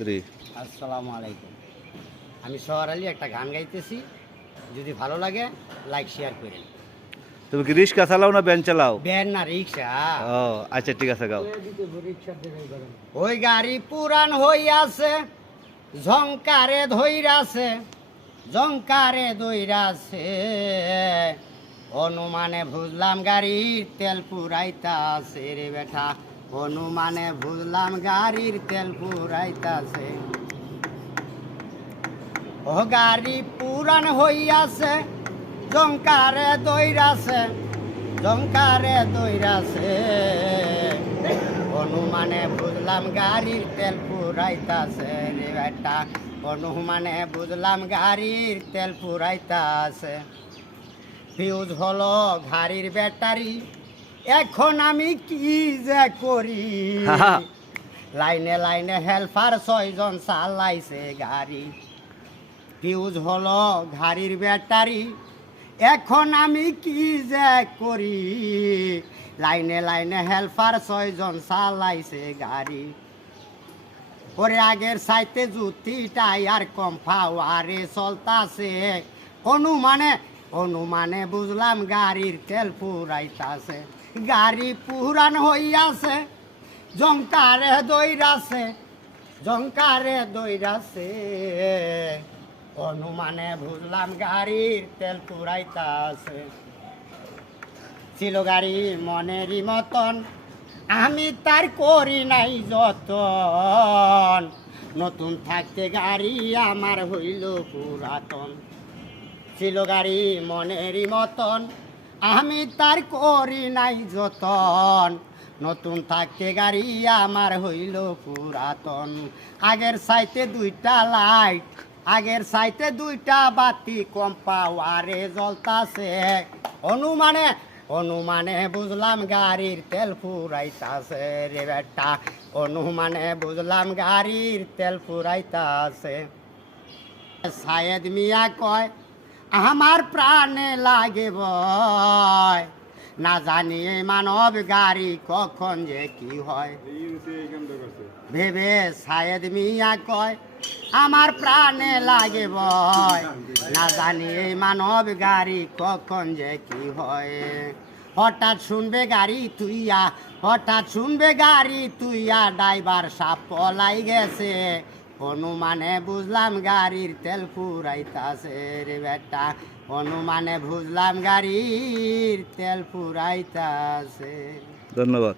স্ত্রী। আসসালামু আলাইকুম। আমি শহর আলী একটা গান গাইতেছি, যদি ভালো লাগে লাইক শেয়ার করেন। তুমি কি রিক্সা চালাও না ভ্যান চালাও? ভ্যান না রিক্সা। ও আচ্ছা, ঠিক আছে, গাও। ওই গাড়ি পুরান হইয়াছে, ঝংকারে ধইরাছে, ঝংকারে দইরাছে, অনুমানে বুঝলাম গাড়ির তেল পুরাইতাছে রে বেটা, অনুমানে বুঝলাম গাড়ির তেল পুরাইতাছে। ও গাড়ি পুরান হইয়াছে, ঝংকারে দইরাছে, ঝংকারে দইরাছে, অনুমানে বুঝলাম গাড়ির তেল পুরাইতাছে রে বেটা, অনুমানে বুঝলাম গাড়ির তেল পুরাইতাছে। ফিউজ হলো গাড়ির ব্যাটারি, এখন আমি কি যে করি, লাইনে লাইনে হেল্পার 6 জন চালাইছে গাড়ি। ফিউজ হলো গাড়ির ব্যাটারি, এখন আমি কি যে করি, লাইনে লাইনে হেল্পার 6 জন চালাইছে গাড়ি। ওরে আগের সাইতে জুতি টায়ার কম ফাওয়ারে চলতাছে, অনুমানে অনুমানে বুঝলাম গাড়ির তেল পুরাইতাছে। গাড়ি পুরান হইয়াছে, ঝংকারে দইরাছে, ঝংকারে দইরাছে, অনুমানে বুঝলাম গাড়ির তেল পুরাইতাছে। ছিল গাড়ি মনেরই মতন, আমি তার করি নাই যতন, নতুন থাকতে গাড়ি আমার হইল পুরাতন। ছিল গাড়ি মনেরই মতন, আমি তার করি নাই যতন, নতুন থাকতে গাড়ি আমার হইল পুরাতন। আগের সাইতে 2টা লাইট, আগের সাইতে 2টা বাতি কম পাওয়ারে জ্বলতাছে, অনুমানে অনুমানে বুঝলাম গাড়ির তেল ফুরাইতাছে রে বেটা, অনুমানে বুঝলাম গাড়ির তেল ফুরাইতাছে। সায়েদ মিয়া কয় আমার প্রাণে লাগে ভয়, না জানি এই মানব গাড়ি কখন যে কি হয়। ভেবে সায়েদ মিয়া কয় আমার প্রাণে লাগে ভয়, না জানি এই মানব গাড়ি কখন যে কি হয়। হঠাৎ শুনবে গাড়ি তুইয়া, হঠাৎ শুনবে গাড়ি তুইয়া, ড্রাইভার সাপ পলাই গেছে, অনুমানে বুঝলাম গাড়ির তেল ফুরাইতাছে রে বেটা, অনুমানে বুঝলাম গাড়ির তেল ফুরাইতাছে। ধন্যবাদ।